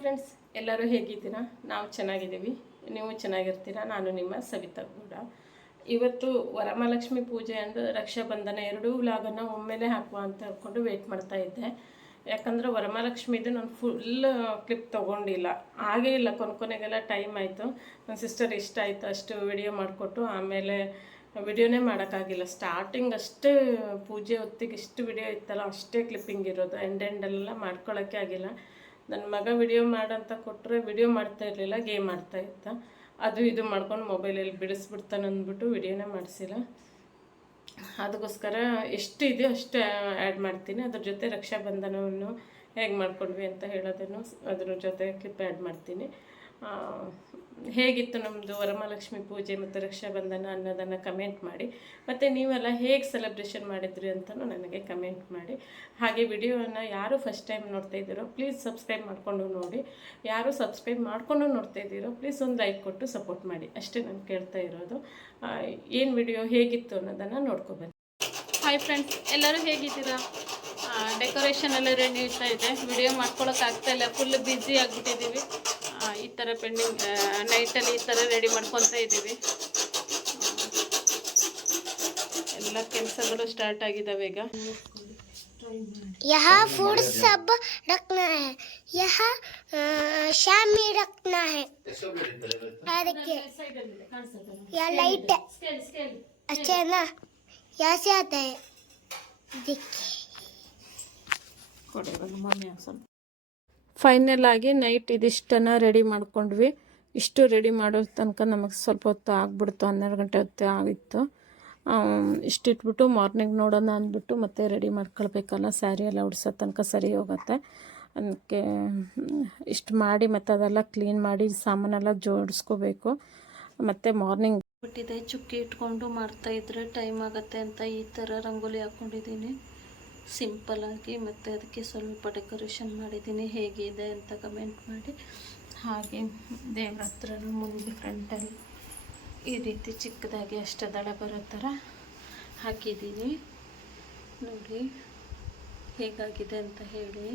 Friends ಎಲ್ಲರೂ ಹೇಗಿದ್ದೀರಾ? ನಾವು ಚೆನ್ನಾಗಿದ್ದೀವಿ. ನೀವು ಚೆನ್ನಾಗಿರ್ತೀರಾ? ನಾನು ನಿಮ್ಮ ಸವಿತಾ ಕೂಡ ಇವತ್ತು ವರಮಹಾಲಕ್ಷ್ಮಿ ಪೂಜೆ ಅಂಡ್ ರಕ್ಷಾಬಂಧನ ಎರಡೂ ವ್ಲಾಗನ್ನು ಒಮ್ಮೆಲೆ ಹಾಕುವ ಅಂತ ಹೇಳ್ಕೊಂಡು ವೆಯ್ಟ್ ಮಾಡ್ತಾ ಇದ್ದೆ. ಯಾಕಂದ್ರೆ ವರಮಹಾಲಕ್ಷ್ಮಿದು ನಾನು ಫುಲ್ ಕ್ಲಿಪ್ ತೊಗೊಂಡಿಲ್ಲ. ಹಾಗೇ ಇಲ್ಲ ಕೊನೆ ಕೊನೆಗೆಲ್ಲ ಟೈಮ್ ಆಯಿತು. ನನ್ನ ಸಿಸ್ಟರ್ ಇಷ್ಟ ಆಯಿತು ಅಷ್ಟು ವಿಡಿಯೋ ಮಾಡಿಕೊಟ್ಟು, ಆಮೇಲೆ ವಿಡಿಯೋನೇ ಮಾಡೋಕ್ಕಾಗಿಲ್ಲ. ಸ್ಟಾರ್ಟಿಂಗ್ ಅಷ್ಟೇ ಪೂಜೆ ಹೊತ್ತಿಗೆ ಇಷ್ಟು ವಿಡಿಯೋ ಇತ್ತಲ್ಲ, ಅಷ್ಟೇ ಕ್ಲಿಪ್ಪಿಂಗ್ ಇರೋದು. ಎಂಡ್ ಎಂಡೆಲ್ಲ ಮಾಡ್ಕೊಳ್ಳೋಕ್ಕೆ ಆಗಿಲ್ಲ. ನನ್ನ ಮಗ ವಿಡಿಯೋ ಮಾಡಂತ ಕೊಟ್ಟರೆ ವಿಡಿಯೋ ಮಾಡ್ತಾ ಇರಲಿಲ್ಲ ಗೇಮ್ ಆಡ್ತಾ ಇದ್ದ. ಅದು ಇದು ಮಾಡ್ಕೊಂಡು ಮೊಬೈಲಲ್ಲಿ ಬಿಡಿಸ್ಬಿಡ್ತಾನೆ ಅಂದ್ಬಿಟ್ಟು ವಿಡಿಯೋನೇ ಮಾಡಿಸಿಲ್ಲ. ಅದಕ್ಕೋಸ್ಕರ ಎಷ್ಟು ಇದೆ ಅಷ್ಟು ಆ್ಯಡ್ ಮಾಡ್ತೀನಿ. ಅದ್ರ ಜೊತೆ ರಕ್ಷಾಬಂಧನವನ್ನು ಹೇಗೆ ಮಾಡ್ಕೊಂಡ್ವಿ ಅಂತ ಹೇಳೋದನ್ನು ಅದ್ರ ಜೊತೆ ಕ್ಲಿಪ್ ಆ್ಯಡ್ ಮಾಡ್ತೀನಿ. ಹೇಗಿತ್ತು ನಮ್ಮದು ವರಮಹಾಲಕ್ಷ್ಮಿ ಪೂಜೆ ಮತ್ತು ರಕ್ಷಾಬಂಧನ ಅನ್ನೋದನ್ನು ಕಮೆಂಟ್ ಮಾಡಿ. ಮತ್ತು ನೀವೆಲ್ಲ ಹೇಗೆ ಸೆಲೆಬ್ರೇಷನ್ ಮಾಡಿದ್ರಿ ಅಂತಲೂ ನನಗೆ ಕಮೆಂಟ್ ಮಾಡಿ. ಹಾಗೆ ವಿಡಿಯೋವನ್ನು ಯಾರು ಫಸ್ಟ್ ಟೈಮ್ ನೋಡ್ತಾ ಇದ್ದೀರೋ ಪ್ಲೀಸ್ ಸಬ್ಸ್ಕ್ರೈಬ್ ಮಾಡಿಕೊಂಡು ನೋಡಿ. ಯಾರು ಸಬ್ಸ್ಕ್ರೈಬ್ ಮಾಡಿಕೊಂಡು ನೋಡ್ತಾ ಇದ್ದೀರೋ ಪ್ಲೀಸ್ ಒಂದು ಲೈಕ್ ಕೊಟ್ಟು ಸಪೋರ್ಟ್ ಮಾಡಿ. ಅಷ್ಟೇ ನಾನು ಕೇಳ್ತಾ ಇರೋದು. ಏನು ವಿಡಿಯೋ ಹೇಗಿತ್ತು ಅನ್ನೋದನ್ನು ನೋಡ್ಕೊಬನ್ನಿ ಹಾಯ್ ಫ್ರೆಂಡ್ಸ್ ಎಲ್ಲರೂ ಹೇಗಿದ್ದೀರಾ? ಡೆಕೋರೇಷನ್ ಎಲ್ಲ ರೆಡಿ ಇರ್ತಾ ಇದೆ. ವಿಡಿಯೋ ಮಾಡ್ಕೊಳಕ್ಕೆ ಆಗ್ತಾ ಇಲ್ಲ ಫುಲ್ ಬ್ಯುಸಿ ಆಗಿಬಿಟ್ಟಿದ್ದೀವಿ. ಈ ಥರ ಪೆಂಡಿಂಗ್ ನೈಟಲ್ಲಿ ಈ ಥರ ರೆಡಿ ಮಾಡ್ಕೊತಾ ಇದ್ದೀವಿ ಆ, ಎಲ್ಲ ಕೆಲಸಗಳು ಸ್ಟಾರ್ಟ್ ಆಗಿದ್ದಾವೆ ಈಗ यहाँ फूड सब रखना है यहाँ अ, शाम में रखना है यहाँ देखिए यहाँ लाइट है अच्छा है ना यहाँ से आता है देखिए ಫೈನಲ್ ಆಗಿ ನೈಟ್ ಇದಿಷ್ಟನ್ನು ರೆಡಿ ಮಾಡ್ಕೊಂಡ್ವಿ. ಇಷ್ಟು ರೆಡಿ ಮಾಡೋ ತನಕ ನಮಗೆ ಸ್ವಲ್ಪ ಹೊತ್ತು ಆಗ್ಬಿಡ್ತು. ಹನ್ನೆರಡು ಗಂಟೆ ಹೊತ್ತು ಆಗಿತ್ತು. ಇಷ್ಟಿಟ್ಬಿಟ್ಟು ಮಾರ್ನಿಂಗ್ ನೋಡೋಣ ಅಂದ್ಬಿಟ್ಟು ಮತ್ತೆ ರೆಡಿ ಮಾಡ್ಕೊಳ್ಬೇಕಲ್ಲ ಸ್ಯಾರಿ ಎಲ್ಲ ಉಡ್ಸೋ ತನಕ ಸರಿ ಹೋಗುತ್ತೆ. ಅದಕ್ಕೆ, ಇಷ್ಟು ಮಾಡಿ ಮತ್ತು ಅದೆಲ್ಲ ಕ್ಲೀನ್ ಮಾಡಿ ಸಾಮಾನೆಲ್ಲ ಜೋಡಿಸ್ಕೋಬೇಕು. ಮತ್ತು ಮಾರ್ನಿಂಗ್ ಬಿಟ್ಟಿದೆ, ಚುಕ್ಕಿ ಇಟ್ಕೊಂಡು ಮಾಡ್ತಾಯಿದ್ರೆ ಟೈಮ್ ಆಗುತ್ತೆ ಅಂತ ಈ ಥರ ರಂಗೋಲಿ ಹಾಕ್ಕೊಂಡಿದ್ದೀನಿ ಸಿಂಪಲ್ ಆಗಿ ಮತ್ತು ಅದಕ್ಕೆ ಸ್ವಲ್ಪ ಡೆಕೋರೇಷನ್ ಮಾಡಿದ್ದೀನಿ. ಹೇಗಿದೆ ಅಂತ ಕಮೆಂಟ್ ಮಾಡಿ. ಹಾಗೆ ದೇವ್ರ ಹತ್ರನೂ ಮುಂದೆ ಫ್ರಂಟಲ್ಲಿ ಈ ರೀತಿ ಚಿಕ್ಕದಾಗಿ ಅಷ್ಟದಳ ಬರೋ ಥರ ಹಾಕಿದ್ದೀನಿ. ನೋಡಿ ಹೇಗಾಗಿದೆ ಅಂತ ಹೇಳಿ.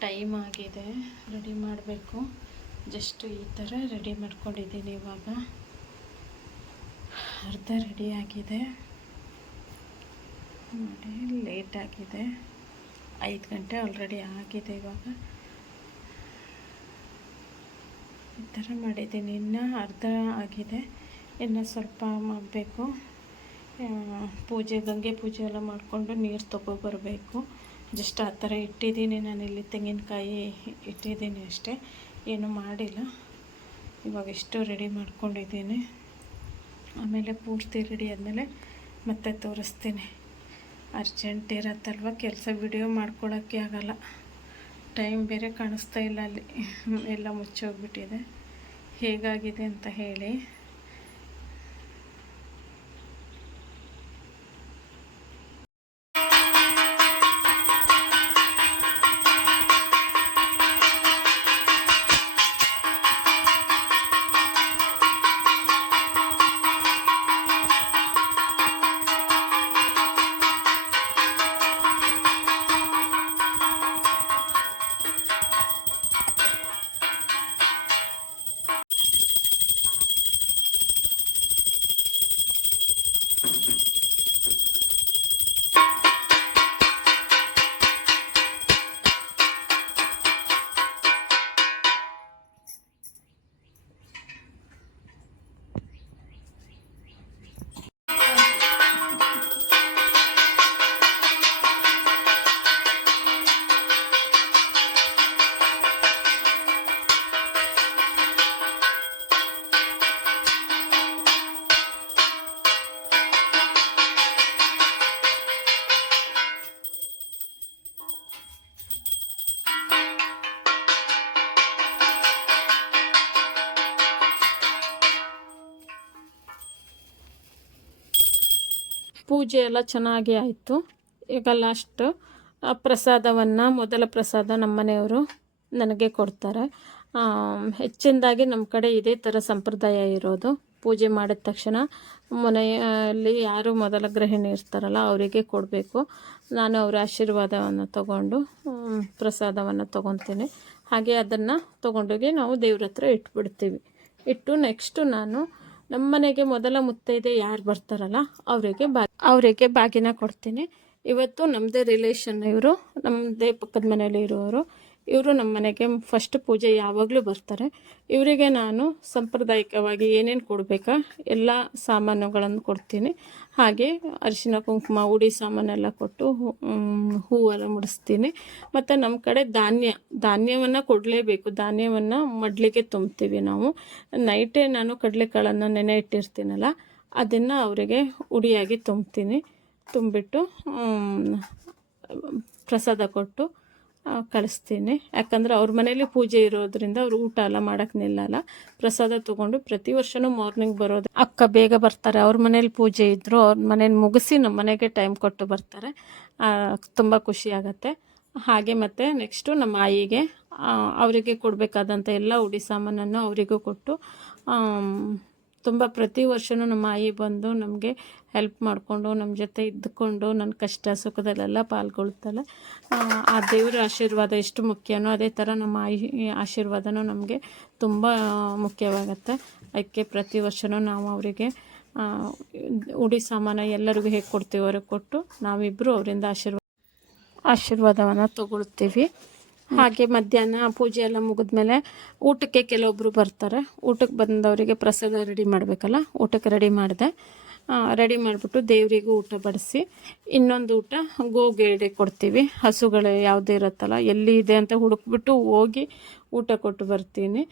ಟೈಮ್ ಆಗಿದೆ. ರೆಡಿ ಮಾಡಬೇಕು. ಜಸ್ಟ್ ಈ ಥರ ರೆಡಿ ಮಾಡ್ಕೊಂಡಿದ್ದೀನಿ ಇವಾಗ. ಅರ್ಧ ರೆಡಿ ಆಗಿದೆ. ನೋಡಿ ಲೇಟ್ ಆಗಿದೆ. ಐದು ಗಂಟೆ ಆಲ್ರೆಡಿ ಆಗಿದೆ ಇವಾಗ. ಈ ಥರ ಮಾಡಿದ್ದೀನಿ. ಇನ್ನೂ ಅರ್ಧ ಆಗಿದೆ. ಇನ್ನು ಸ್ವಲ್ಪ ಮಾಡಬೇಕು. ಪೂಜೆ, ಗಂಗೆ ಪೂಜೆ ಎಲ್ಲ ಮಾಡಿಕೊಂಡು ನೀರು ತೊಗೊಬರಬೇಕು ಜಸ್ಟ್ ಆ ಥರ ಇಟ್ಟಿದ್ದೀನಿ ನಾನಿಲ್ಲಿ ತೆಂಗಿನಕಾಯಿ ಇಟ್ಟಿದ್ದೀನಿ ಅಷ್ಟೇ. ಏನು ಮಾಡಿಲ್ಲ. ಇವಾಗ ಇಷ್ಟು ರೆಡಿ ಮಾಡ್ಕೊಂಡಿದ್ದೀನಿ. ಆಮೇಲೆ ಪೂರ್ತಿ ರೆಡಿ ಆದಮೇಲೆ ಮತ್ತೆ ತೋರಿಸ್ತೀನಿ. ಅರ್ಜೆಂಟ್ ಇರತ್ತಲ್ವ? ಕೆಲಸ ವಿಡಿಯೋ ಮಾಡ್ಕೊಳ್ಳೋಕ್ಕೆ ಆಗಲ್ಲ. ಟೈಮ್ ಬೇರೆ ಕಾಣಿಸ್ತಾ ಇಲ್ಲ ಅಲ್ಲಿ. ಎಲ್ಲ ಮುಚ್ಚೋಗ್ಬಿಟ್ಟಿದೆ. ಹೇಗಾಗಿದೆ ಅಂತ ಹೇಳಿ. ಪೂಜೆ ಎಲ್ಲ ಚೆನ್ನಾಗಿ ಆಯಿತು. ಈಗ ಲಾಸ್ಟ್ ಪ್ರಸಾದವನ್ನು, ಮೊದಲ ಪ್ರಸಾದ ನಮ್ಮ ಮನೆಯವರು ನನಗೆ ಕೊಡ್ತಾರೆ. ಹೆಚ್ಚಿನದಾಗಿ ನಮ್ಮ ಕಡೆ ಇದೇ ಥರ ಸಂಪ್ರದಾಯ ಇರೋದು. ಪೂಜೆ ಮಾಡಿದ ತಕ್ಷಣ ಮನೆಯಲ್ಲಿ ಯಾರು ಮೊದಲ ಗೃಹಿಣಿ ಇರ್ತಾರಲ್ಲ, ಅವರಿಗೆ ಕೊಡಬೇಕು. ನಾನು ಅವರ ಆಶೀರ್ವಾದವನ್ನು ತಗೊಂಡು ಪ್ರಸಾದವನ್ನು ತಗೊತೀನಿ. ಹಾಗೆ ಅದನ್ನು ತೊಗೊಂಡೋಗಿ ನಾವು ದೇವ್ರ ಹತ್ರ ಇಟ್ಬಿಡ್ತೀವಿ. ಇಟ್ಟು ನೆಕ್ಸ್ಟು ನಾನು ನಮ್ಮ ಮನೆಗೆ ಮೊದಲ ಮುತ್ತೈದೆ ಯಾರು ಬರ್ತಾರಲ್ಲ, ಅವರಿಗೆ ಬಾ ಅವರಿಗೆ ಬಾಗಿನ ಕೊಡ್ತೀನಿ. ಇವತ್ತು ನಮ್ಮದೇ ರಿಲೇಷನ್ ಇವರು ನಮ್ಮದೇ ಪಕ್ಕದ ಮನೇಲಿ ಇರೋರು. ಇವರು ನಮ್ಮ ಮನೆಗೆ ಫಸ್ಟ್ ಪೂಜೆ ಯಾವಾಗಲೂ ಬರ್ತಾರೆ. ಇವರಿಗೆ ನಾನು ಸಾಂಪ್ರದಾಯಿಕವಾಗಿ ಏನೇನು ಕೊಡಬೇಕಾ, ಎಲ್ಲ ಸಾಮಾನುಗಳನ್ನು ಕೊಡ್ತೀನಿ. ಹಾಗೆ ಅರಿಶಿನ ಕುಂಕುಮ, ಉಡಿ ಸಾಮಾನೆಲ್ಲ ಕೊಟ್ಟು ಹೂವೆಲ್ಲ ಮುಡಿಸ್ತೀನಿ. ಮತ್ತು ನಮ್ಮ ಕಡೆ ಧಾನ್ಯ, ಧಾನ್ಯವನ್ನು ಕೊಡಲೇಬೇಕು. ಧಾನ್ಯವನ್ನು ಮಡ್ಲಿಗೆ ತುಂಬ್ತೀವಿ ನಾವು. ನೈಟೇ ನಾನು ಕಡಲೆಕಾಳನ್ನು ನೆನೆ ಇಟ್ಟಿರ್ತೀನಲ್ಲ, ಅದನ್ನು ಅವರಿಗೆ ಉಡಿಯಾಗಿ ತುಂಬ್ತೀನಿ. ತುಂಬಿಟ್ಟು ಪ್ರಸಾದ ಕೊಟ್ಟು ಕಳಿಸ್ತೀನಿ. ಯಾಕಂದರೆ ಅವ್ರ ಮನೇಲಿ ಪೂಜೆ ಇರೋದ್ರಿಂದ ಅವ್ರು ಊಟ ಎಲ್ಲ ಮಾಡೋಕ್ಕೆ ನಿಲ್ಲಲ್ಲ. ಪ್ರಸಾದ ತೊಗೊಂಡು ಪ್ರತಿ ವರ್ಷವೂ ಮಾರ್ನಿಂಗ್ ಬರೋದು. ಅಕ್ಕ ಬೇಗ ಬರ್ತಾರೆ. ಅವ್ರ ಮನೇಲಿ ಪೂಜೆ ಇದ್ದರು ಅವ್ರ ಮನೇಲಿ ಮುಗಿಸಿ ನಮ್ಮ ಮನೆಗೆ ಟೈಮ್ ಕೊಟ್ಟು ಬರ್ತಾರೆ. ತುಂಬ ಖುಷಿ ಆಗುತ್ತೆ. ಹಾಗೆ ಮತ್ತು ನೆಕ್ಸ್ಟು ನಮ್ಮ ಆಯಿಗೆ ಅವರಿಗೆ ಕೊಡಬೇಕಾದಂಥ ಎಲ್ಲ ಉಡಿ ಸಾಮಾನನ್ನು ಅವರಿಗೂ ಕೊಟ್ಟು ತುಂಬ ಪ್ರತಿ ವರ್ಷವೂ ನಮ್ಮ ಆಯಿ ಬಂದು ನಮಗೆ ಹೆಲ್ಪ್ ಮಾಡಿಕೊಂಡು ನಮ್ಮ ಜೊತೆ ಇದ್ದುಕೊಂಡು ನನ್ನ ಕಷ್ಟ ಸುಖದಲ್ಲೆಲ್ಲ ಪಾಲ್ಗೊಳ್ತಾಳೆ ಆ, ದೇವರ ಆಶೀರ್ವಾದ ಎಷ್ಟು ಮುಖ್ಯನೋ ಅದೇ ಥರ ನಮ್ಮ ಆಯಿ ಆಶೀರ್ವಾದನೂ ನಮಗೆ ತುಂಬ ಮುಖ್ಯವಾಗುತ್ತೆ. ಅದಕ್ಕೆ ಪ್ರತಿ ವರ್ಷವೂ ನಾವು ಅವರಿಗೆ ಉಡಿ ಸಾಮಾನು ಎಲ್ಲರಿಗೂ ಹೇಗೆ ಕೊಡ್ತೀವಿ ಅವ್ರಿಗೆ ಕೊಟ್ಟು ನಾವಿಬ್ಬರು ಅವರಿಂದ ಆಶೀರ್ವಾದ ಆಶೀರ್ವಾದವನ್ನು ತಗೊಳ್ತೀವಿ. ಹಾಗೆ ಮಧ್ಯಾಹ್ನ ಪೂಜೆ ಎಲ್ಲ ಮುಗಿದ್ಮೇಲೆ ಊಟಕ್ಕೆ ಕೆಲವೊಬ್ಬರು ಬರ್ತಾರೆ. ಊಟಕ್ಕೆ ಬಂದವರಿಗೆ ಪ್ರಸಾದ ರೆಡಿ ಮಾಡಬೇಕಲ್ಲ? ಊಟಕ್ಕೆ ರೆಡಿ ಮಾಡಿದೆ. ರೆಡಿ ಮಾಡಿಬಿಟ್ಟು ದೇವರಿಗೂ ಊಟ ಬಡಿಸಿ, ಇನ್ನೊಂದು ಊಟ ಗೋಗೇಡೆ ಕೊಡ್ತೀವಿ. ಹಸುಗಳು ಯಾವುದೇ ಇರುತ್ತಲ್ಲ, ಎಲ್ಲಿ ಇದೆ ಅಂತ ಹುಡುಕ್ಬಿಟ್ಟು ಹೋಗಿ ಊಟ ಕೊಟ್ಟು ಬರ್ತೀನಿ.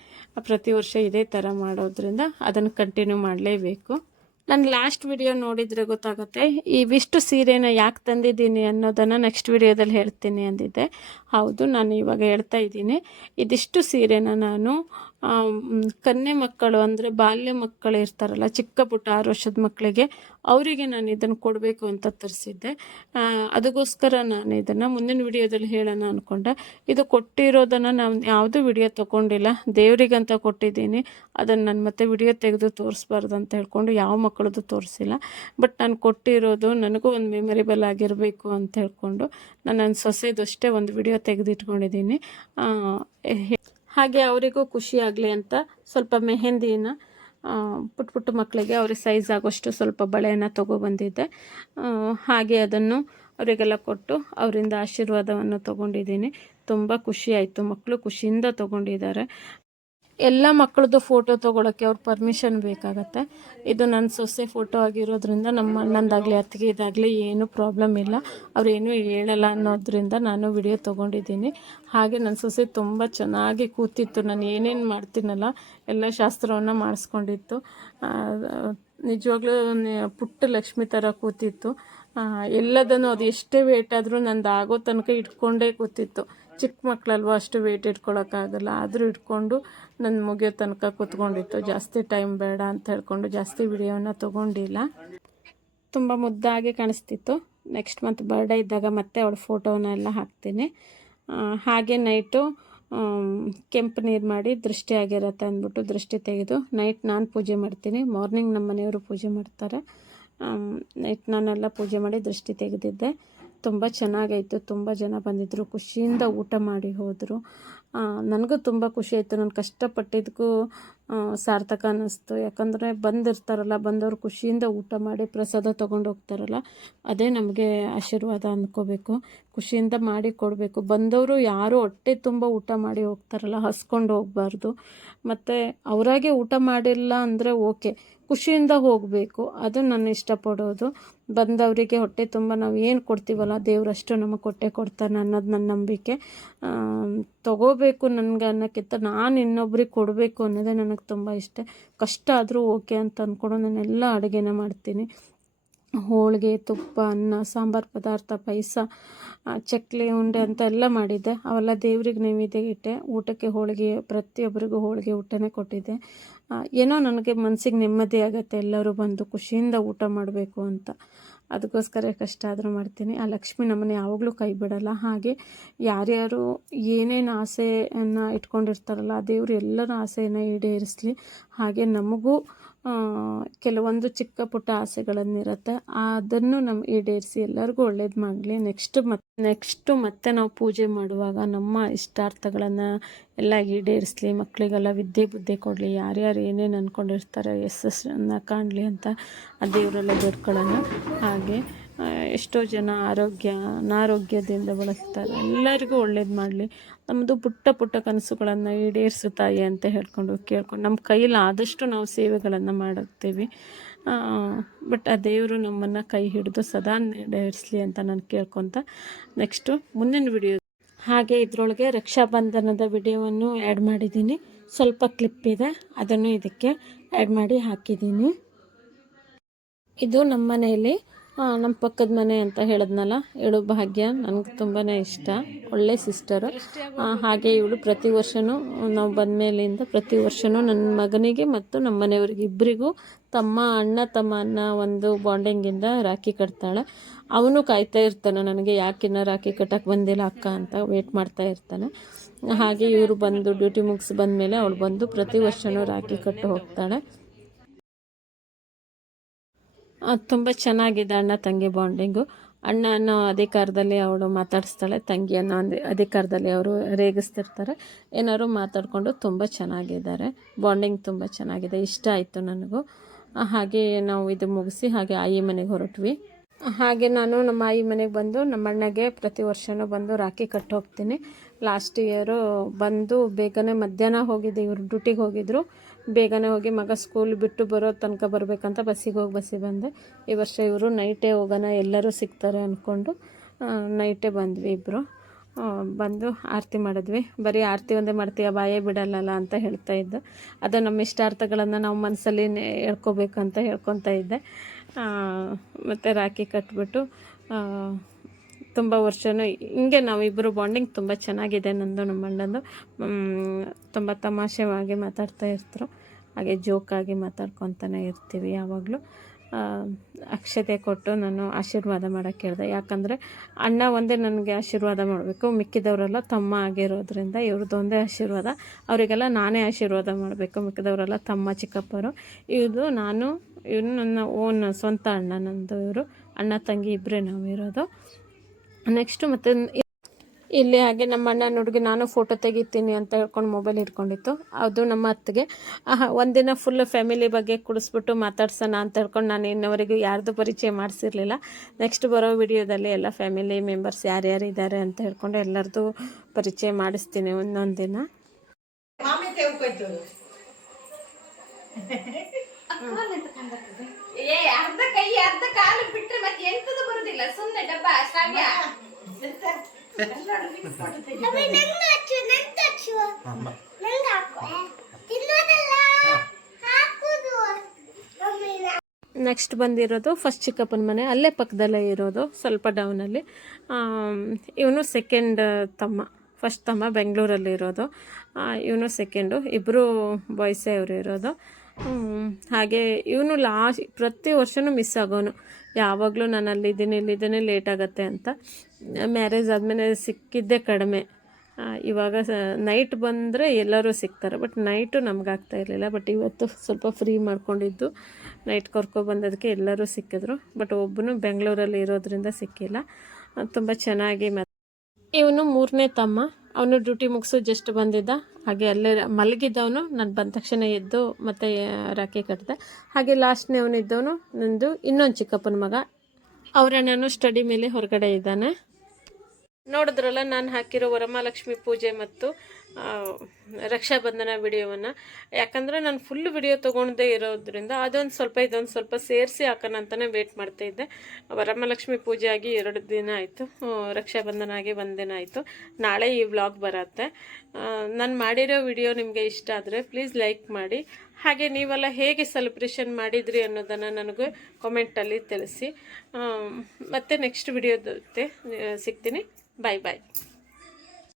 ಪ್ರತಿ ವರ್ಷ ಇದೇ ಥರ ಮಾಡೋದ್ರಿಂದ ಅದನ್ನು ಕಂಟಿನ್ಯೂ ಮಾಡಲೇಬೇಕು. ನಾನು ಲಾಸ್ಟ್ ವಿಡಿಯೋ ನೋಡಿದರೆ ಗೊತ್ತಾಗುತ್ತೆ ಇವಿಷ್ಟು ಸೀರೆನ ಯಾಕೆ ತಂದಿದ್ದೀನಿ ಅನ್ನೋದನ್ನು ನೆಕ್ಸ್ಟ್ ವಿಡಿಯೋದಲ್ಲಿ ಹೇಳ್ತೀನಿ ಅಂದಿದ್ದೆ. ಹೌದು, ನಾನು ಇವಾಗ ಹೇಳ್ತಾ ಇದ್ದೀನಿ. ಇದಿಷ್ಟು ಸೀರೆನ ನಾನು ಕನ್ಯೆ ಮಕ್ಕಳು ಅಂದರೆ ಬಾಲ್ಯ ಮಕ್ಕಳು ಇರ್ತಾರಲ್ಲ, ಚಿಕ್ಕ ಪುಟ್ಟ ಆರು ವರ್ಷದ ಮಕ್ಕಳಿಗೆ ಅವರಿಗೆ ನಾನು ಇದನ್ನು ಕೊಡಬೇಕು ಅಂತ ತರಿಸಿದ್ದೆ. ಅದಕ್ಕೋಸ್ಕರ ನಾನು ಇದನ್ನು ಮುಂದಿನ ವಿಡಿಯೋದಲ್ಲಿ ಹೇಳೋಣ ಅಂದ್ಕೊಂಡೆ ಇದು ಕೊಟ್ಟಿರೋದನ್ನು ನಾನು ಯಾವುದೂ ವಿಡಿಯೋ ತೊಗೊಂಡಿಲ್ಲ, ದೇವರಿಗಂತ ಕೊಟ್ಟಿದ್ದೀನಿ. ಅದನ್ನು ನಾನು ಮತ್ತೆ ವಿಡಿಯೋ ತೆಗೆದು ತೋರಿಸ್ಬಾರ್ದು ಅಂತ ಹೇಳ್ಕೊಂಡು ಯಾವ ಮಕ್ಕಳದ್ದು ತೋರಿಸಿಲ್ಲ. ಬಟ್ ನಾನು ಕೊಟ್ಟಿರೋದು ನನಗೂ ಒಂದು ಮೆಮೊರೇಬಲ್ ಆಗಿರಬೇಕು ಅಂತ ಹೇಳ್ಕೊಂಡು ನಾನು ನನ್ನ ಸೊಸೆದಷ್ಟೇ ಒಂದು ವಿಡಿಯೋ ತೆಗೆದಿಟ್ಕೊಂಡಿದ್ದೀನಿ. ಹಾಗೆ ಅವರಿಗೂ ಖುಷಿಯಾಗಲಿ ಅಂತ ಸ್ವಲ್ಪ ಮೆಹಂದಿನ ಪುಟ್ಟ ಪುಟ್ಟ ಮಕ್ಕಳಿಗೆ ಅವ್ರಿಗೆ ಸೈಜ್ ಆಗೋಷ್ಟು ಸ್ವಲ್ಪ ಬಳೆಯನ್ನು ತೊಗೊಬಂದಿದ್ದೆ ಹಾಗೆ ಅದನ್ನು ಅವರಿಗೆಲ್ಲ ಕೊಟ್ಟು ಅವರಿಂದ ಆಶೀರ್ವಾದವನ್ನು ತೊಗೊಂಡಿದ್ದೀನಿ. ತುಂಬ ಖುಷಿಯಾಯಿತು ಮಕ್ಕಳು ಖುಷಿಯಿಂದ ತೊಗೊಂಡಿದ್ದಾರೆ. ಎಲ್ಲ ಮಕ್ಕಳದ್ದು ಫೋಟೋ ತೊಗೊಳಕ್ಕೆ ಅವ್ರ ಪರ್ಮಿಷನ್ ಬೇಕಾಗತ್ತೆ. ಇದು ನನ್ನ ಸೊಸೆ ಫೋಟೋ ಆಗಿರೋದ್ರಿಂದ ನಮ್ಮ ಅಣ್ಣಂದಾಗಲಿ, ಅತ್ತಿಗೆ ಇದಾಗಲಿ ಏನೂ ಪ್ರಾಬ್ಲಮ್ ಇಲ್ಲ. ಅವರೇನು ಹೇಳಲ್ಲ ಅನ್ನೋದ್ರಿಂದ ನಾನು ವಿಡಿಯೋ ತೊಗೊಂಡಿದ್ದೀನಿ. ಹಾಗೆ ನನ್ನ ಸೊಸೆ ತುಂಬ ಚೆನ್ನಾಗಿ ಕೂತಿತ್ತು. ನಾನು ಏನೇನು ಮಾಡ್ತೀನಲ್ಲ, ಎಲ್ಲ ಶಾಸ್ತ್ರವನ್ನು ಮಾಡಿಸ್ಕೊಂಡಿತ್ತು. ನಿಜವಾಗ್ಲೂ ಪುಟ್ಟ ಲಕ್ಷ್ಮಿ ಥರ ಕೂತಿತ್ತು. ಎಲ್ಲದನ್ನು ಅದು ಎಷ್ಟೇ ವೇಟ್ ಆದರೂ ನಂದು ಆಗೋ ತನಕ ಇಟ್ಕೊಂಡೇ ಕೂತಿತ್ತು. ಚಿಕ್ಕ ಮಕ್ಕಳಲ್ವ ಅಷ್ಟು ವೇಟ್ ಇಟ್ಕೊಳ್ಳೋಕ್ಕಾಗಲ್ಲ ಆದರೂ ಇಟ್ಕೊಂಡು ನನ್ನ ಮುಗಿಯೋ ತನಕ ಕೂತ್ಕೊಂಡಿತ್ತು. ಜಾಸ್ತಿ ಟೈಮ್ ಬೇಡ ಅಂತ ಹೇಳ್ಕೊಂಡು ಜಾಸ್ತಿ ವಿಡಿಯೋನ ತೊಗೊಂಡಿಲ್ಲ. ತುಂಬ ಮುದ್ದಾಗಿ ಕಾಣಿಸ್ತಿತ್ತು. ನೆಕ್ಸ್ಟ್ ಮಂತ್ ಬರ್ಡೇ ಇದ್ದಾಗ ಮತ್ತೆ ಅವಳ ಫೋಟೋನೆಲ್ಲ ಹಾಕ್ತೀನಿ. ಹಾಗೆ ನೈಟು ಕೆಂಪು ನೀರು ಮಾಡಿ ದೃಷ್ಟಿ ಆಗಿರತ್ತೆ ಅಂದ್ಬಿಟ್ಟು ದೃಷ್ಟಿ ತೆಗೆದು ನೈಟ್ ನಾನು ಪೂಜೆ ಮಾಡ್ತೀನಿ. ಮಾರ್ನಿಂಗ್ ನಮ್ಮ ಮನೆಯವರು ಪೂಜೆ ಮಾಡ್ತಾರೆ. ನೈಟ್ ನಾನೆಲ್ಲ ಪೂಜೆ ಮಾಡಿ ದೃಷ್ಟಿ ತೆಗೆದಿದ್ದೆ. ತುಂಬ ಚೆನ್ನಾಗಾಯಿತು ತುಂಬ ಜನ ಬಂದಿದ್ದರು ಖುಷಿಯಿಂದ ಊಟ ಮಾಡಿ ಹೋದರು. ನನಗೂ ತುಂಬ ಖುಷಿ ಆಯಿತು. ನಾನು ಕಷ್ಟಪಟ್ಟಿದ್ದಕ್ಕೂ ಸಾರ್ಥಕ ಅನ್ನಿಸ್ತು. ಯಾಕಂದರೆ ಬಂದಿರ್ತಾರಲ್ಲ, ಬಂದವರು ಖುಷಿಯಿಂದ ಊಟ ಮಾಡಿ ಪ್ರಸಾದ ತೊಗೊಂಡು ಹೋಗ್ತಾರಲ್ಲ, ಅದೇ ನಮಗೆ ಆಶೀರ್ವಾದ ಅಂದ್ಕೋಬೇಕು ಖುಷಿಯಿಂದ ಮಾಡಿ ಕೊಡಬೇಕು. ಬಂದವರು ಯಾರು ಹೊಟ್ಟೆ ತುಂಬ ಊಟ ಮಾಡಿ ಹೋಗ್ತಾರಲ್ಲ, ಹಸ್ಕೊಂಡು ಹೋಗಬಾರ್ದು. ಮತ್ತು ಅವರಾಗೆ ಊಟ ಮಾಡಿಲ್ಲ ಅಂದರೆ ಓಕೆ. ಖುಷಿಯಿಂದ ಹೋಗಬೇಕು. ಅದು ನಾನು ಇಷ್ಟಪಡೋದು. ಬಂದವರಿಗೆ ಹೊಟ್ಟೆ ತುಂಬ ನಾವು ಏನು ಕೊಡ್ತೀವಲ್ಲ ದೇವರಷ್ಟು ನಮಗೆ ಹೊಟ್ಟೆ ಕೊಡ್ತಾನೆ ಅನ್ನೋದು ನನ್ನ ನಂಬಿಕೆ. ತಗೋಬೇಕು ನನಗೆ ಅನ್ನೋಕ್ಕಿಂತ ನಾನು ಇನ್ನೊಬ್ರಿಗೆ ಕೊಡಬೇಕು ಅನ್ನೋದೇ ನನಗೆ ತುಂಬ ಇಷ್ಟ. ಕಷ್ಟ ಆದರೂ ಓಕೆ ಅಂತ ಅಂದ್ಕೊಂಡು ನಾನು ಎಲ್ಲ ಅಡುಗೆನ ಮಾಡ್ತೀನಿ. ಹೋಳಿಗೆ, ತುಪ್ಪ, ಅನ್ನ, ಸಾಂಬಾರು ಪದಾರ್ಥ, ಪಾಯಸ ಚಕ್ಲಿ, ಉಂಡೆ ಅಂತ ಎಲ್ಲ ಮಾಡಿದ್ದೆ. ಅವೆಲ್ಲ ದೇವ್ರಿಗೆ ನೈವೇದ್ಯ ಇಟ್ಟೆ. ಊಟಕ್ಕೆ ಹೋಳಿಗೆ, ಪ್ರತಿಯೊಬ್ಬರಿಗೂ ಹೋಳಿಗೆ ಊಟನೇ ಕೊಟ್ಟಿದ್ದೆ. ಏನೋ ನನಗೆ ಮನಸ್ಸಿಗೆ ನೆಮ್ಮದಿ ಆಗುತ್ತೆ, ಎಲ್ಲರೂ ಬಂದು ಖುಷಿಯಿಂದ ಊಟ ಮಾಡಬೇಕು ಅಂತ. ಅದಕ್ಕೋಸ್ಕರ ಕಷ್ಟ ಆದರೂ ಮಾಡ್ತೀನಿ. ಆ ಲಕ್ಷ್ಮಿ ನಮ್ಮನ್ನು ಯಾವಾಗಲೂ ಕೈ ಬಿಡಲ್ಲ. ಹಾಗೆ ಯಾರ್ಯಾರು ಏನೇನು ಆಸೆಯನ್ನು ಇಟ್ಕೊಂಡಿರ್ತಾರಲ್ಲ, ಆ ದೇವರು ಎಲ್ಲರ ಆಸೆಯನ್ನು ಈಡೇರಿಸಲಿ. ಹಾಗೆ ನಮಗೂ ಕೆಲವೊಂದು ಚಿಕ್ಕ ಪುಟ್ಟ ಆಸೆಗಳನ್ನಿರುತ್ತೆ. ಅದನ್ನು ನಮ್ಮ ಈಡೇರಿಸಿ ಎಲ್ಲರಿಗೂ ಒಳ್ಳೇದು ಮಾಡಲಿ. ನೆಕ್ಸ್ಟ್ ಮತ್ತೆ ನೆಕ್ಸ್ಟು ಮತ್ತೆ ನಾವು ಪೂಜೆ ಮಾಡುವಾಗ ನಮ್ಮ ಇಷ್ಟಾರ್ಥಗಳನ್ನು ಎಲ್ಲ ಈಡೇರಿಸಲಿ ಮಕ್ಕಳಿಗೆಲ್ಲ ವಿದ್ಯೆ ಬುದ್ಧಿ ಕೊಡಲಿ, ಯಾರ್ಯಾರು ಏನೇನು ಅಂದ್ಕೊಂಡಿರ್ತಾರೆ ಯಶಸ್ಸನ್ನು ಕಾಣಲಿ ಅಂತ ಆ ದೇವರೆಲ್ಲ ಬೇಡ್ಕೊಳ್ಳೋಣ. ಹಾಗೆ ಎಷ್ಟೋ ಜನ ಆರೋಗ್ಯ, ಅನಾರೋಗ್ಯದಿಂದ ಬಳಸ್ತಾರೆ. ಎಲ್ಲರಿಗೂ ಒಳ್ಳೇದು ಮಾಡಲಿ. ನಮ್ಮದು ಪುಟ್ಟ ಪುಟ್ಟ ಕನಸುಗಳನ್ನು ಈಡೇರಿಸು ತಾಯಿ ಅಂತ ಹೇಳ್ಕೊಂಡು ಕೇಳ್ಕೊಂಡು ನಮ್ಮ ಕೈಯಲ್ಲಿ ಆದಷ್ಟು ನಾವು ಸೇವೆಗಳನ್ನು ಮಾಡುತ್ತೇವೆ. ಬಟ್ ಆ ದೇವರು ನಮ್ಮನ್ನು ಕೈ ಹಿಡಿದು ಸದಾ ನೀಡೇರಿಸಲಿ ಅಂತ ನಾನು ಕೇಳ್ಕೊತ ನೆಕ್ಸ್ಟು ಮುಂದಿನ ವಿಡಿಯೋ. ಹಾಗೆ ಇದರೊಳಗೆ ರಕ್ಷಾಬಂಧನದ ವಿಡಿಯೋವನ್ನು ಆ್ಯಡ್ ಮಾಡಿದ್ದೀನಿ. ಸ್ವಲ್ಪ ಕ್ಲಿಪ್ ಇದೆ, ಅದನ್ನು ಇದಕ್ಕೆ ಆ್ಯಡ್ ಮಾಡಿ ಹಾಕಿದ್ದೀನಿ. ಇದು ನಮ್ಮ ಮನೆಯಲ್ಲಿ ನಮ್ಮ ಪಕ್ಕದ ಮನೆ ಅಂತ ಹೇಳಿದ್ನಲ್ಲ ಇವಳು ಭಾಗ್ಯ, ನನಗೆ ತುಂಬಾ ಇಷ್ಟ. ಒಳ್ಳೆ ಸಿಸ್ಟರು ಹಾಗೆ ಇವಳು ಪ್ರತಿ ವರ್ಷವೂ ನಾವು ಬಂದ ಮೇಲಿಂದ ಪ್ರತಿ ವರ್ಷವೂ ನನ್ನ ಮಗನಿಗೆ ಮತ್ತು ನಮ್ಮ ಮನೆಯವ್ರಿಗೆ ಇಬ್ಬರಿಗೂ ತಮ್ಮ ಅಣ್ಣ, ತಮ್ಮ ಅನ್ನ ಒಂದು ಬಾಂಡಿಂಗಿಂದ ರಾಖಿ ಕಟ್ತಾಳೆ. ಅವನು ಕಾಯ್ತಾ ಇರ್ತಾನೆ ನನಗೆ ಯಾಕಿನ್ನ ರಾಖಿ ಕಟ್ಟಕ್ಕೆ ಬಂದಿಲ್ಲ ಅಕ್ಕ ಅಂತ ವೇಟ್ ಮಾಡ್ತಾ ಇರ್ತಾನೆ. ಹಾಗೆ ಇವರು ಬಂದು ಡ್ಯೂಟಿ ಮುಗಿಸಿ ಬಂದಮೇಲೆ ಅವಳು ಬಂದು ಪ್ರತಿ ವರ್ಷವೂ ರಾಖಿ ಕಟ್ಟು ಹೋಗ್ತಾಳೆ. ತುಂಬ ಚೆನ್ನಾಗಿದೆ ಅಣ್ಣ ತಂಗಿ ಬಾಂಡಿಂಗು ಅಣ್ಣನ ಅಧಿಕಾರದಲ್ಲಿ ಅವಳು ಮಾತಾಡಿಸ್ತಾಳೆ, ತಂಗಿಯನ್ನು ಅಧಿಕಾರದಲ್ಲಿ ಅವರು ರೇಗಿಸ್ತಿರ್ತಾರೆ. ಏನಾದ್ರು ಮಾತಾಡಿಕೊಂಡು ತುಂಬ ಚೆನ್ನಾಗಿದ್ದಾರೆ. ಬಾಂಡಿಂಗ್ ತುಂಬ ಚೆನ್ನಾಗಿದೆ. ಇಷ್ಟ ಆಯಿತು ನನಗೂ. ಹಾಗೆ ನಾವು ಇದು ಮುಗಿಸಿ ಹಾಗೆ ಆಯಿ ಮನೆಗೆ ಹೊರಟ್ವಿ. ಹಾಗೆ ನಾನು ನಮ್ಮ ಆಯಿ ಮನೆಗೆ ಬಂದು ನಮ್ಮ ಅಣ್ಣಗೆ ಪ್ರತಿ ವರ್ಷವೂ ಬಂದು ರಾಖಿ ಕಟ್ಟಿ ಹೋಗ್ತೀನಿ. ಲಾಸ್ಟ್ ಇಯರು ಬಂದು ಬೇಗನೆ ಮಧ್ಯಾಹ್ನ ಹೋಗಿದ್ದೆ, ಇವರು ಡ್ಯೂಟಿಗೆ ಹೋಗಿದ್ರು. ಬೇಗನೆ ಹೋಗಿ ಮಗ ಸ್ಕೂಲ್ ಬಿಟ್ಟು ಬರೋ ತನಕ ಬರಬೇಕಂತ ಬಸ್ಸಿಗೆ ಹೋಗಿ ಬಸ್ಸಿಗೆ ಬಂದೆ. ಈ ವರ್ಷ ಇವರು ನೈಟೇ ಹೋಗೋಣ ಎಲ್ಲರೂ ಸಿಗ್ತಾರೆ ಅಂದ್ಕೊಂಡು ನೈಟೇ ಬಂದ್ವಿ ಇಬ್ಬರು ಬಂದು ಆರತಿ ಮಾಡಿದ್ವಿ. ಬರೀ ಆರತಿ ಒಂದೇ ಮಾಡ್ತೀಯ, ಬಾಯೇ ಬಿಡಲ್ಲಲ್ಲ ಅಂತ ಹೇಳ್ತಾ ಇದ್ದೆ. ಅದು ನಮ್ಮ ಇಷ್ಟಾರ್ಥಗಳನ್ನು ನಾವು ಮನಸ್ಸಲ್ಲಿ ಹೇಳ್ಕೋಬೇಕಂತ ಹೇಳ್ಕೊತಾ ಇದ್ದೆ. ಮತ್ತು ರಾಖಿ ಕಟ್ಬಿಟ್ಟು ತುಂಬ ವರ್ಷವೂ ಹಿಂಗೆ ನಾವಿಬ್ಬರು ಬಾಂಡಿಂಗ್ ತುಂಬ ಚೆನ್ನಾಗಿದೆ ನಂದು, ನಮ್ಮ ಅಣ್ಣಂದು. ತುಂಬ ತಮಾಷೆವಾಗಿ ಮಾತಾಡ್ತಾ ಇರ್ತರು ಹಾಗೆ ಜೋಕಾಗಿ ಮಾತಾಡ್ಕೊತಾನೆ ಇರ್ತೀವಿ ಯಾವಾಗಲೂ. ಅಕ್ಷತೆ ಕೊಟ್ಟು ನಾನು ಆಶೀರ್ವಾದ ಮಾಡೋಕ್ಕೆ ಹೇಳಿದೆ. ಯಾಕಂದರೆ ಅಣ್ಣ ಒಂದೇ ನನಗೆ ಆಶೀರ್ವಾದ ಮಾಡಬೇಕು. ಮಿಕ್ಕಿದವರೆಲ್ಲ ತಮ್ಮ ಆಗಿರೋದ್ರಿಂದ ಇವ್ರದ್ದು ಒಂದೇ ಆಶೀರ್ವಾದ. ಅವರಿಗೆಲ್ಲ ನಾನೇ ಆಶೀರ್ವಾದ ಮಾಡಬೇಕು. ಮಿಕ್ಕಿದವರೆಲ್ಲ ತಮ್ಮ ಚಿಕ್ಕಪ್ಪರು. ಇದು ನಾನು, ಇವನು ನನ್ನ ಓನ್ ಸ್ವಂತ ಅಣ್ಣ ನಂದು ಇವರು. ಅಣ್ಣ ತಂಗಿ ಇಬ್ಬರೇ ನಾವು ಇರೋದು ನೆಕ್ಸ್ಟು ಮತ್ತು ಇಲ್ಲಿ ಹಾಗೆ ನಮ್ಮ ಅಣ್ಣ ಹುಡುಗಿ ನಾನು ಫೋಟೋ ತೆಗಿತೀನಿ ಅಂತ ಹೇಳ್ಕೊಂಡು ಮೊಬೈಲ್ ಇಟ್ಕೊಂಡಿತ್ತು ಅದು ನಮ್ಮ ಅತ್ತಿಗೆ. ಆಹಾ, ಒಂದಿನ ಫುಲ್ ಫ್ಯಾಮಿಲಿ ಬಗ್ಗೆ ಕುಡಿಸ್ಬಿಟ್ಟು ಮಾತಾಡ್ಸೋಣ ಅಂತ ಹೇಳ್ಕೊಂಡು ನಾನು ಇನ್ನವರೆಗೂ ಯಾರ್ದು ಪರಿಚಯ ಮಾಡಿಸಿರ್ಲಿಲ್ಲ. ನೆಕ್ಸ್ಟ್ ಬರೋ ವಿಡಿಯೋದಲ್ಲಿ ಎಲ್ಲ ಫ್ಯಾಮಿಲಿ ಮೆಂಬರ್ಸ್ ಯಾರ್ಯಾರು ಇದ್ದಾರೆ ಅಂತ ಹೇಳ್ಕೊಂಡು ಎಲ್ಲರದು ಪರಿಚಯ ಮಾಡಿಸ್ತೀನಿ ಒಂದೊಂದು ದಿನ ಏ ಅರ್ಧ ಕೈ ಅರ್ಧ ಕಾಲು ಬಿಟ್ರೆ ಮತ್ತೆ ಎಂತದು ಬರುದಿಲ್ಲ. ಸುಮ್ನೆ ಡಬ್ಬ ಶ್ರಾವ್ಯ. ನೆಕ್ಸ್ಟ್ ಬಂದಿರೋದು ಫಸ್ಟ್ ಚಿಕ್ಕಪ್ಪನ ಮನೆ. ಅಲ್ಲೇ ಪಕ್ಕದಲ್ಲೇ ಇರೋದು ಸ್ವಲ್ಪ ಡೌನಲ್ಲಿ ಇವನು ಸೆಕೆಂಡ್ ತಮ್ಮ. ಫಸ್ಟ್ ತಮ್ಮ ಬೆಂಗಳೂರಲ್ಲಿ ಇರೋದು ಇವನು ಸೆಕೆಂಡು ಇಬ್ಬರು ಬಾಯ್ಸೇ ಅವರು ಇರೋದು. ಹಾಗೆ ಇವನು ಲಾಸ್ಟ್ ಪ್ರತಿ ವರ್ಷನೂ ಮಿಸ್ ಆಗೋನು. ಯಾವಾಗಲೂ ನಾನು ಅಲ್ಲಿದ್ದೀನಿ ಇಲ್ಲಿದ್ದೀನಿ ಲೇಟ್ ಆಗುತ್ತೆ ಅಂತ. ಮ್ಯಾರೇಜ್ ಆದಮೇಲೆ ಸಿಕ್ಕಿದ್ದೇ ಕಡಿಮೆ. ಇವಾಗ ನೈಟ್ ಬಂದರೆ ಎಲ್ಲರೂ ಸಿಗ್ತಾರೆ ಬಟ್ ನೈಟು ನಮಗಾಗ್ತಾ ಇರಲಿಲ್ಲ. ಬಟ್ ಇವತ್ತು ಸ್ವಲ್ಪ ಫ್ರೀ ಮಾಡ್ಕೊಂಡಿದ್ದು. ನೈಟ್ ಕರ್ಕೊಬಂದದಕ್ಕೆ ಎಲ್ಲರೂ ಸಿಕ್ಕಿದ್ರು. ಬಟ್ ಒಬ್ಬನು ಬೆಂಗಳೂರಲ್ಲಿ ಇರೋದ್ರಿಂದ ಸಿಕ್ಕಿಲ್ಲ. ತುಂಬ ಚೆನ್ನಾಗಿ ಇವನು ಮೂರನೇ ತಮ್ಮ. ಅವನು ಡ್ಯೂಟಿ ಮುಗಿಸು ಜಸ್ಟ್ ಬಂದಿದ್ದ. ಹಾಗೆ ಅಲ್ಲೇ ಮಲಗಿದ್ದವನು. ನಾನು ಬಂದ ತಕ್ಷಣ ಎದ್ದು ಮತ್ತೆ ರಾಖಿ ಕಟ್ಟಿದೆ ಹಾಗೆ ಲಾಸ್ಟ್ನೇ ಅವನಿದ್ದವನು ನಂದು ಇನ್ನೊಂದು ಚಿಕ್ಕಪ್ಪನ ಮಗ. ಅವರಣ್ಣನು ಸ್ಟಡಿ ಮೇಲೆ ಹೊರಗಡೆ ಇದ್ದಾನೆ. ನೋಡಿದ್ರಲ್ಲ, ನಾನು ಹಾಕಿರೋ ವರಮಹಾಲಕ್ಷ್ಮಿ ಪೂಜೆ ಮತ್ತು ರಕ್ಷಾಬಂಧನ ವಿಡಿಯೋವನ್ನು. ಯಾಕಂದರೆ ನಾನು ಫುಲ್ ವಿಡಿಯೋ ತೊಗೊಂಡೇ ಇರೋದ್ರಿಂದ ಅದೊಂದು ಸ್ವಲ್ಪ ಇದೊಂದು ಸ್ವಲ್ಪ ಸೇರಿಸಿ ಹಾಕೋಣ ಅಂತಲೇ ವೇಟ್ ಮಾಡ್ತಾ ಇದ್ದೆ. ವರಮಹಾಲಕ್ಷ್ಮಿ ಪೂಜೆ ಆಗಿ ಎರಡು ದಿನ ಆಯಿತು. ರಕ್ಷಾಬಂಧನ ಆಗಿ ಒಂದು ದಿನ ಆಯಿತು. ನಾಳೆ ಈ ವ್ಲಾಗ್ ಬರುತ್ತೆ. ನಾನು ಮಾಡಿರೋ ವಿಡಿಯೋ ನಿಮಗೆ ಇಷ್ಟ ಆದರೆ ಪ್ಲೀಸ್ ಲೈಕ್ ಮಾಡಿ. ಹಾಗೆ ನೀವೆಲ್ಲ ಹೇಗೆ ಸೆಲೆಬ್ರೇಷನ್ ಮಾಡಿದ್ರಿ ಅನ್ನೋದನ್ನು ನನಗೆ ಕಾಮೆಂಟಲ್ಲಿ ತಿಳಿಸಿ. ಮತ್ತೆ ನೆಕ್ಸ್ಟ್ ವಿಡಿಯೋ ಸಿಗ್ತೀನಿ. ಬಾಯ್ ಬಾಯ್